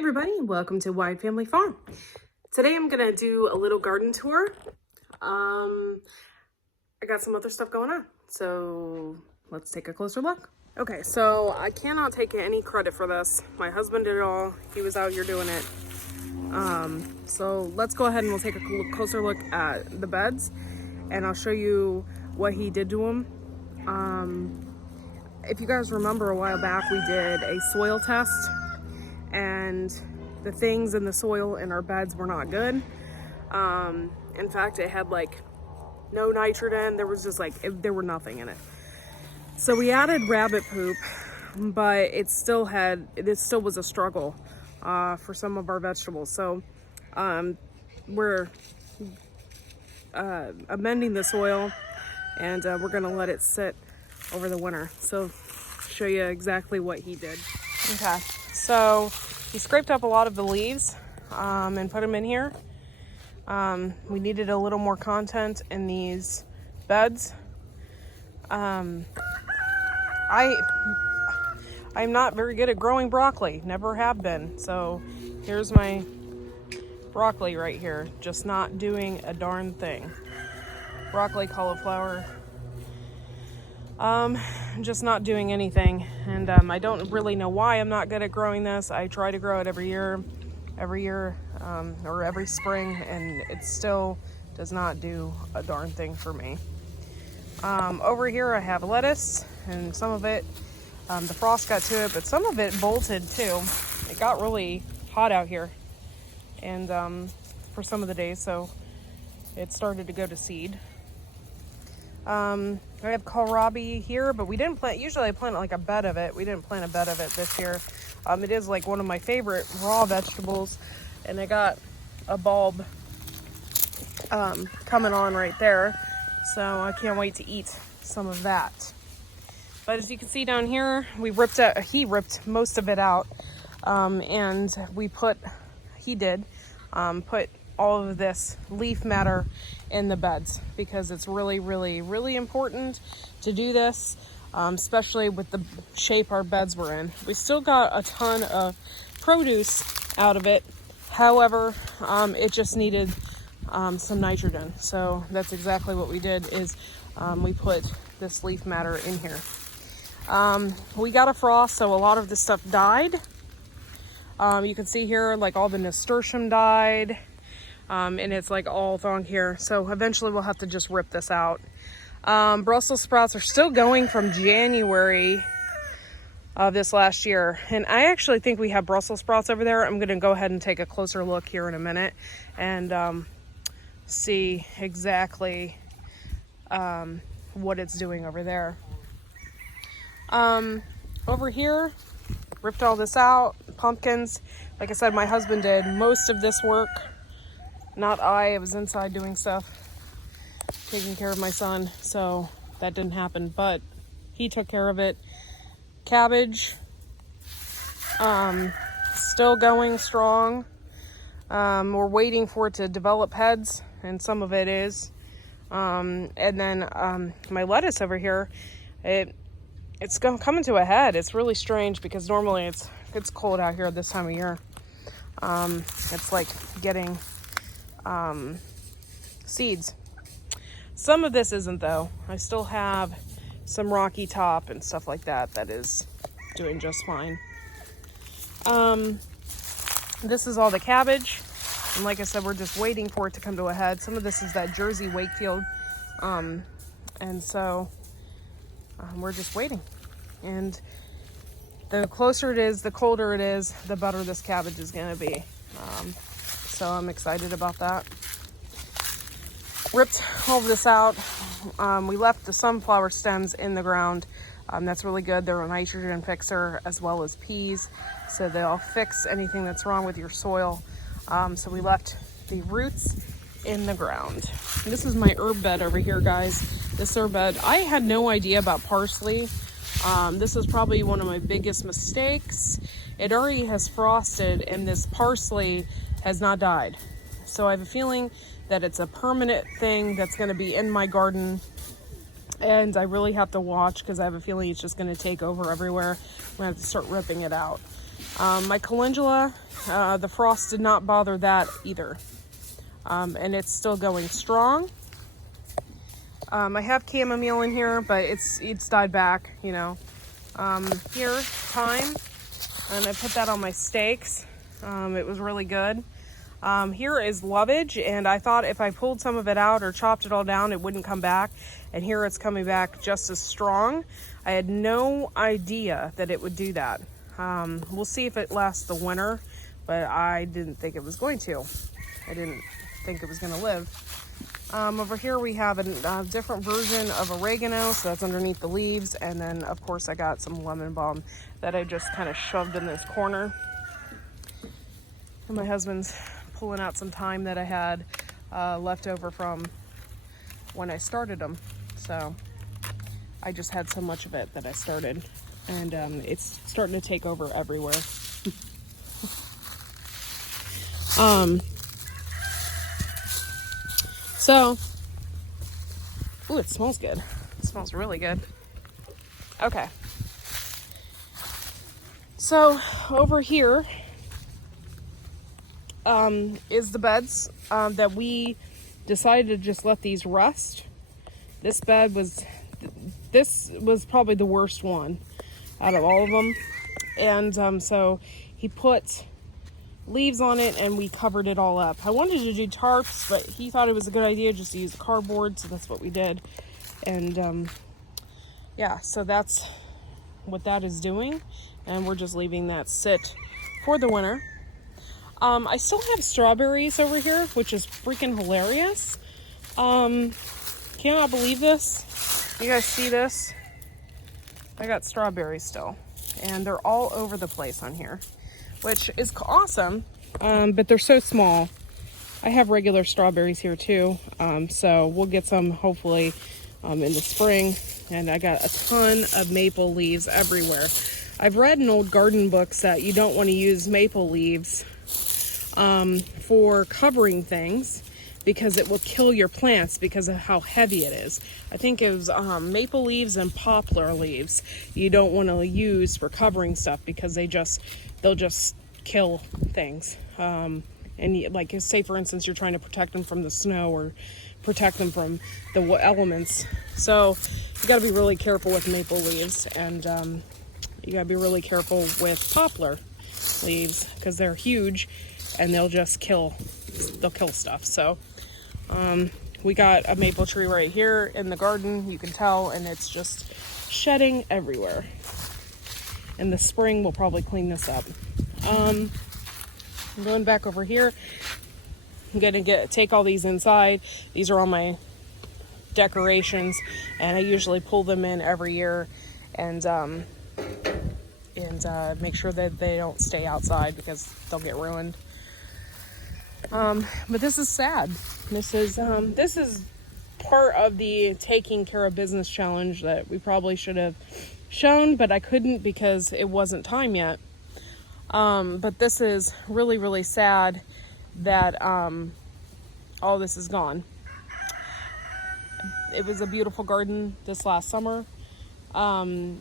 everybody, welcome to Wide Family Farm. Today I'm gonna do a little garden tour. I got some other stuff going on, so let's take a closer look. Okay, so I cannot take any credit for this. My husband did it all. He was out here doing it. So let's go ahead and we'll take a closer look at the beds, and I'll show you what he did to them. If you guys remember, a while back we did a soil test, and the things in the soil in our beds were not good. In fact, it had like no nitrogen. There was just like, there were nothing in it. So we added rabbit poop, but it still was a struggle for some of our vegetables. So we're amending the soil, and we're gonna let it sit over the winter. So show you exactly what he did. Okay, so he scraped up a lot of the leaves and put them in here. We needed a little more content in these beds. I'm not very good at growing broccoli, never have been. So here's my broccoli right here, just not doing a darn thing. Broccoli, cauliflower, just not doing anything. And I don't really know why I'm not good at growing this. I try to grow it every year or every spring, and it still does not do a darn thing for me. Over here I have lettuce, and some of it, the frost got to it, but some of it bolted too. It got really hot out here, and for some of the days, so it started to go to seed. I have Kohlrabi here, but we didn't plant, usually I plant like a bed of it. We didn't plant a bed of it this year. It is like one of my favorite raw vegetables, and I got a bulb coming on right there, so I can't wait to eat some of that. But as you can see down here, he ripped most of it out, and he did put all of this leaf matter in the beds, because it's really, really, really important to do this, especially with the shape our beds were in. We still got a ton of produce out of it. However, it just needed some nitrogen. So that's exactly what we did, is we put this leaf matter in here. We got a frost, so a lot of this stuff died. You can see here, like all the nasturtium died. And it's like all thong here. So eventually we'll have to just rip this out. Brussels sprouts are still going from January of this last year. And I actually think we have Brussels sprouts over there. I'm going to go ahead and take a closer look here in a minute and see exactly what it's doing over there. Over here, ripped all this out. Pumpkins. Like I said, my husband did most of this work. Not I was inside doing stuff, taking care of my son, so that didn't happen, but he took care of it. Cabbage, still going strong. We're waiting for it to develop heads, and some of it is. And then my lettuce over here, it's coming to a head. It's really strange, because normally it's cold out here this time of year. It's like getting seeds. Some of this isn't, though. I still have some rocky top and stuff like that is doing just fine. This is all the cabbage, and like I said, we're just waiting for it to come to a head. Some of this is that Jersey Wakefield, and so we're just waiting. And the closer it is, the colder it is, the better this cabbage is going to be. So I'm excited about that. Ripped all of this out. We left the sunflower stems in the ground. That's really good. They're a nitrogen fixer, as well as peas. So they'll fix anything that's wrong with your soil. So we left the roots in the ground. And this is my herb bed over here, guys. This herb bed, I had no idea about parsley. This is probably one of my biggest mistakes. It already has frosted, and this parsley has not died. So I have a feeling that it's a permanent thing that's going to be in my garden, and I really have to watch, because I have a feeling it's just going to take over everywhere. I'm going to have to start ripping it out. My calendula the frost did not bother that either. And it's still going strong. I have chamomile in here, but it's died back, you know. Here, thyme, and I put that on my steaks. It was really good. Here is lovage, and I thought if I pulled some of it out or chopped it all down, it wouldn't come back. And here it's coming back just as strong. I had no idea that it would do that. We'll see if it lasts the winter, but I didn't think it was going to. I didn't think it was going to live. Over here we have a different version of oregano, so that's underneath the leaves. And then, of course, I got some lemon balm that I just kind of shoved in this corner. And my husband's pulling out some thyme that I had left over from when I started them. So I just had so much of it that I started. And it's starting to take over everywhere. So, ooh, it smells good. It smells really good. Okay. So, over here is the beds that we decided to just let these rust. This was probably the worst one out of all of them. And so he put leaves on it and we covered it all up. I wanted to do tarps, but he thought it was a good idea just to use cardboard, so that's what we did. And yeah, so that's what that is doing, and we're just leaving that sit for the winter. I still have strawberries over here, which is freaking hilarious. Cannot believe this. You guys see this? I got strawberries still, and they're all over the place on here, which is awesome, but they're so small. I have regular strawberries here too, so we'll get some hopefully in the spring. And I got a ton of maple leaves everywhere. I've read in old garden books that you don't want to use maple leaves for covering things because it will kill your plants because of how heavy it is. I think it was maple leaves and poplar leaves you don't want to use for covering stuff because they'll just kill things. And like, say for instance, you're trying to protect them from the snow or protect them from the elements. So you got to be really careful with maple leaves, and you got to be really careful with poplar leaves because they're huge and they'll kill stuff. So we got a maple tree right here in the garden, you can tell, and it's just shedding everywhere. In the spring we'll probably clean this up. I'm going back over here. I'm gonna take all these inside. These are all my decorations, and I usually pull them in every year and make sure that they don't stay outside because they'll get ruined. But this is sad. This is part of the taking care of business challenge that we probably should have shown, but I couldn't because it wasn't time yet. But this is really, really sad that all this is gone. It was a beautiful garden this last summer, and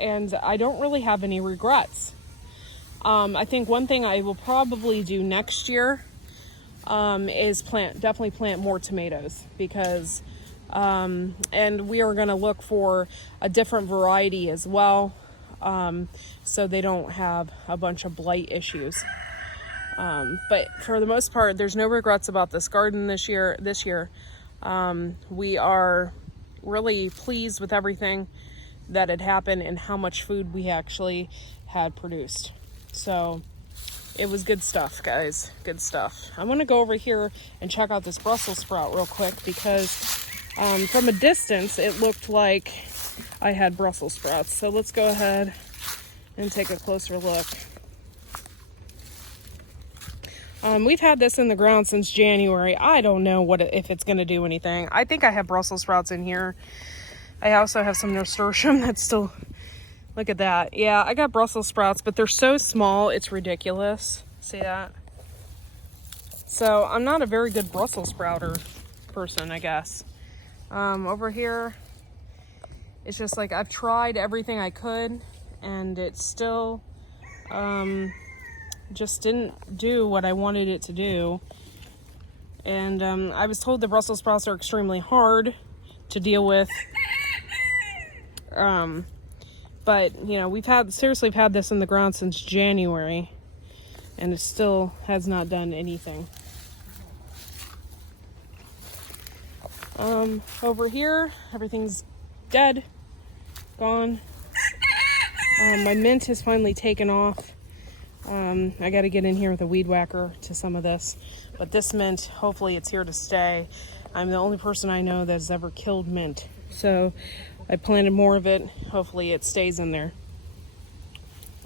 I don't really have any regrets. I think one thing I will probably do next year is definitely plant more tomatoes, because and we are going to look for a different variety as well, so they don't have a bunch of blight issues. But for the most part, there's no regrets about this garden this year. We are really pleased with everything that had happened and how much food we actually had produced. So it was good stuff, guys. Good stuff. I'm going to go over here and check out this Brussels sprout real quick, because from a distance it looked like I had Brussels sprouts. So let's go ahead and take a closer look. We've had this in the ground since January. I don't know if it's going to do anything. I think I have Brussels sprouts in here. I also have some nasturtium that's still... Look at that. Yeah, I got Brussels sprouts, but they're so small, it's ridiculous. See that? So I'm not a very good Brussels sprouter person, I guess. Over here, it's just like I've tried everything I could, and it's still just didn't do what I wanted it to do. And I was told the Brussels sprouts are extremely hard to deal with. But, you know, we've had this in the ground since January, and it still has not done anything. Over here, everything's dead, gone. My mint has finally taken off. I got to get in here with a weed whacker to some of this, but this mint, hopefully it's here to stay. I'm the only person I know that's ever killed mint, so I planted more of it. Hopefully it stays in there.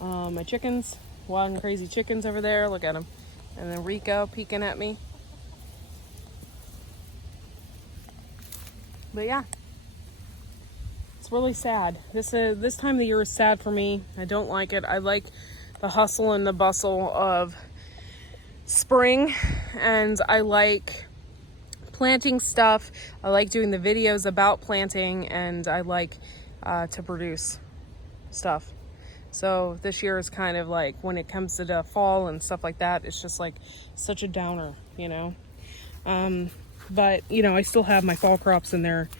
My chickens, wild and crazy chickens over there, look at them. And then Rico peeking at me. But yeah, it's really sad. This time of the year is sad for me. I don't like it. I like the hustle and the bustle of spring, and I like planting stuff. I like doing the videos about planting, and I like to produce stuff. So this year is kind of like, when it comes to the fall and stuff like that, it's just like such a downer, you know. But you know, I still have my fall crops in there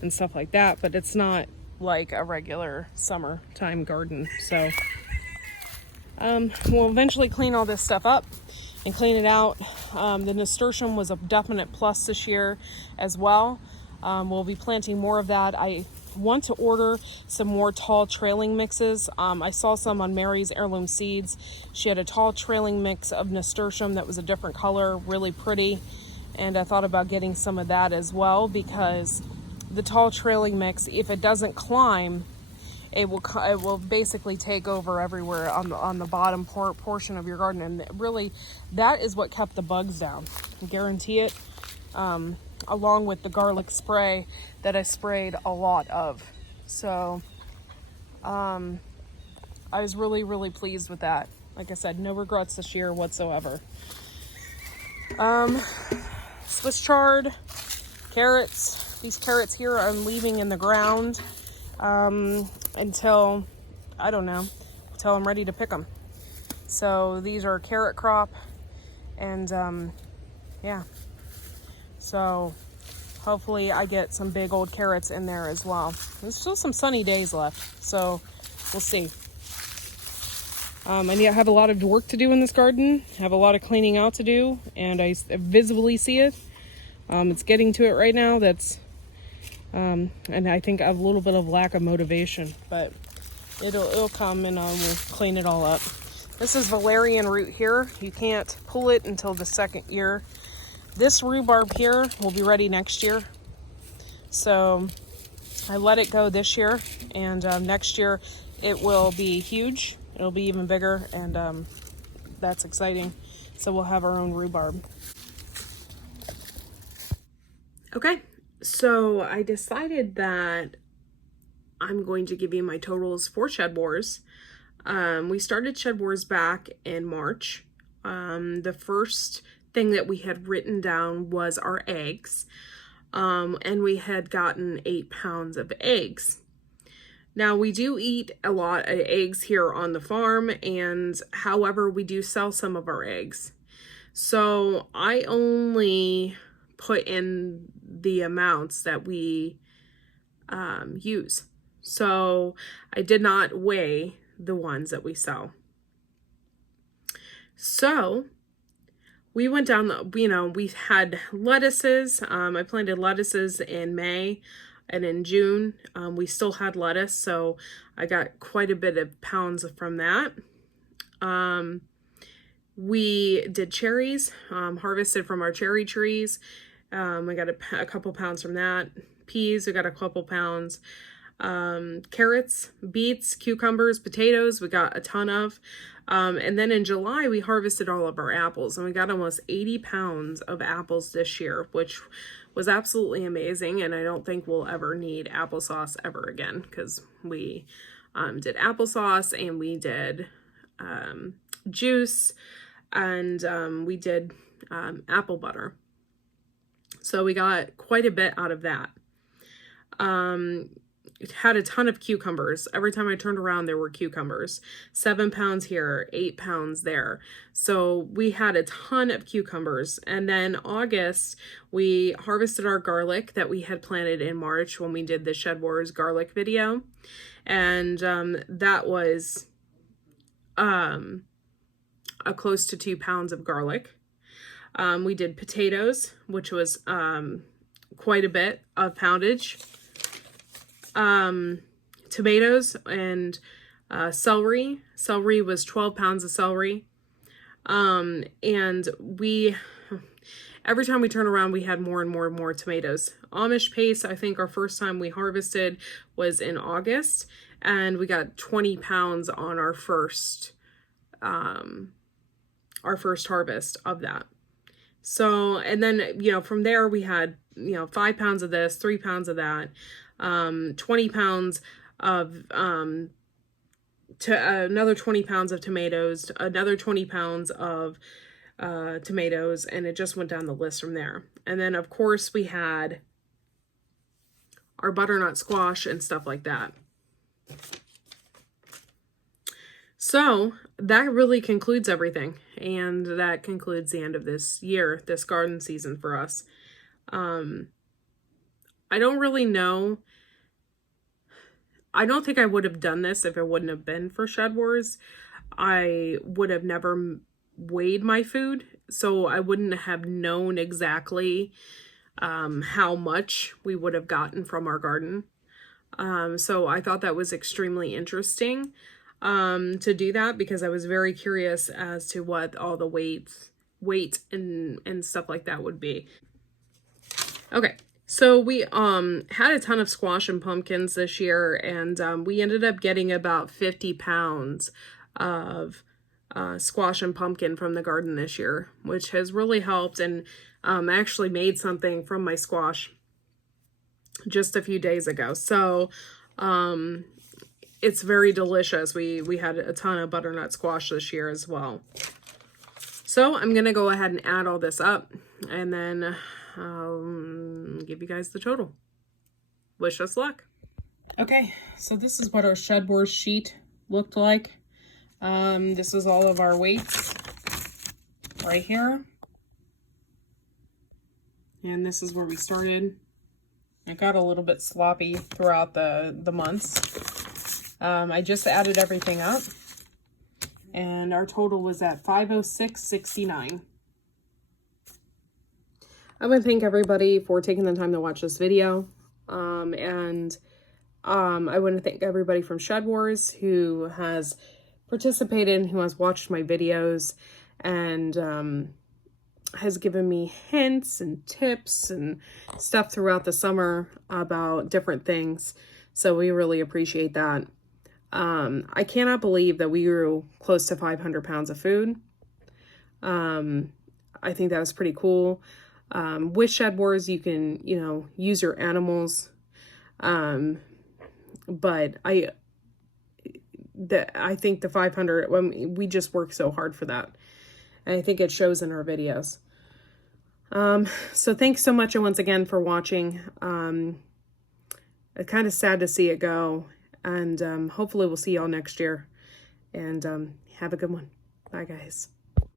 and stuff like that, but it's not like a regular summertime garden. So we'll eventually clean all this stuff up and clean it out. The nasturtium was a definite plus this year as well. We'll be planting more of that. I want to order some more tall trailing mixes. I saw some on Mary's Heirloom Seeds. She had a tall trailing mix of nasturtium that was a different color, really pretty. And I thought about getting some of that as well, because the tall trailing mix, if it doesn't climb, it will basically take over everywhere on the bottom portion of your garden. And really, that is what kept the bugs down. I guarantee it. Along with the garlic spray that I sprayed a lot of. So I was really, really pleased with that. Like I said, no regrets this year whatsoever. Swiss chard, carrots. These carrots here I'm leaving in the ground until, I don't know, until I'm ready to pick them. So these are carrot crop, and yeah. So hopefully I get some big old carrots in there as well. There's still some sunny days left, so we'll see. I have a lot of work to do in this garden. I have a lot of cleaning out to do, and I visibly see it. It's getting to it right now. That's and I think I have a little bit of lack of motivation, but it'll come, and we'll clean it all up. This is valerian root here. You can't pull it until the second year. This rhubarb here will be ready next year. So I let it go this year, and next year it will be huge. It'll be even bigger, and that's exciting. So we'll have our own rhubarb. Okay, so I decided that I'm going to give you my totals for Shedwars. We started Shedwars back in March. The first thing that we had written down was our eggs, and we had gotten 8 pounds of eggs. Now, we do eat a lot of eggs here on the farm, and however, we do sell some of our eggs. So I only put in the amounts that we use. So I did not weigh the ones that we sell. So we went down, we had lettuces. I planted lettuces in May, and in June, we still had lettuce. So I got quite a bit of pounds from that. We did cherries, harvested from our cherry trees. I got a couple pounds from that. Peas, we got a couple pounds. Carrots, beets, cucumbers, potatoes, we got a ton of. And then in July, we harvested all of our apples, and we got almost 80 pounds of apples this year, which was absolutely amazing. And I don't think we'll ever need applesauce ever again, because we did applesauce, and we did juice, and we did apple butter. So we got quite a bit out of that. had a ton of cucumbers. Every time I turned around, there were cucumbers. 7 pounds here, 8 pounds there. So we had a ton of cucumbers. And then August, we harvested our garlic that we had planted in March when we did the Shedwars garlic video. And that was a close to 2 pounds of garlic. We did potatoes, which was quite a bit of poundage. Tomatoes and celery. Celery was 12 pounds of celery. And every time we turned around, we had more and more and more tomatoes. Amish paste, I think our first time we harvested was in August, and we got 20 pounds on our first harvest of that. So, and then, you know, from there we had, you know, 5 pounds of this, 3 pounds of that, 20 pounds of, another 20 pounds of tomatoes, another 20 pounds of, tomatoes, and it just went down the list from there. And then of course we had our butternut squash and stuff like that. So that really concludes everything. And that concludes the end of this year, this garden season for us. I don't really know. I don't think I would have done this if it wouldn't have been for Shedwars. I would have never weighed my food, so I wouldn't have known exactly how much we would have gotten from our garden. So I thought that was extremely interesting to do that, because I was very curious as to what all the weight and stuff like that would be. Okay, so we had a ton of squash and pumpkins this year, and we ended up getting about 50 pounds of squash and pumpkin from the garden this year, which has really helped. And I actually made something from my squash just a few days ago. So it's very delicious. We had a ton of butternut squash this year as well. So I'm going to go ahead and add all this up, and then I'll give you guys the total. Wish us luck. Okay, so this is what our Shedwars sheet looked like. This is all of our weights right here. And this is where we started. It got a little bit sloppy throughout the months. I just added everything up, and our total was at 506.69. I want to thank everybody for taking the time to watch this video. I want to thank everybody from Shedwars who has participated and who has watched my videos and has given me hints and tips and stuff throughout the summer about different things. So we really appreciate that. I cannot believe that we grew close to 500 pounds of food. I think that was pretty cool. With Shedwars, you can, you know, use your animals. But I think the 500, we just work so hard for that. And I think it shows in our videos. So thanks so much once again for watching. It's kind of sad to see it go. And hopefully we'll see y'all next year. And have a good one. Bye, guys.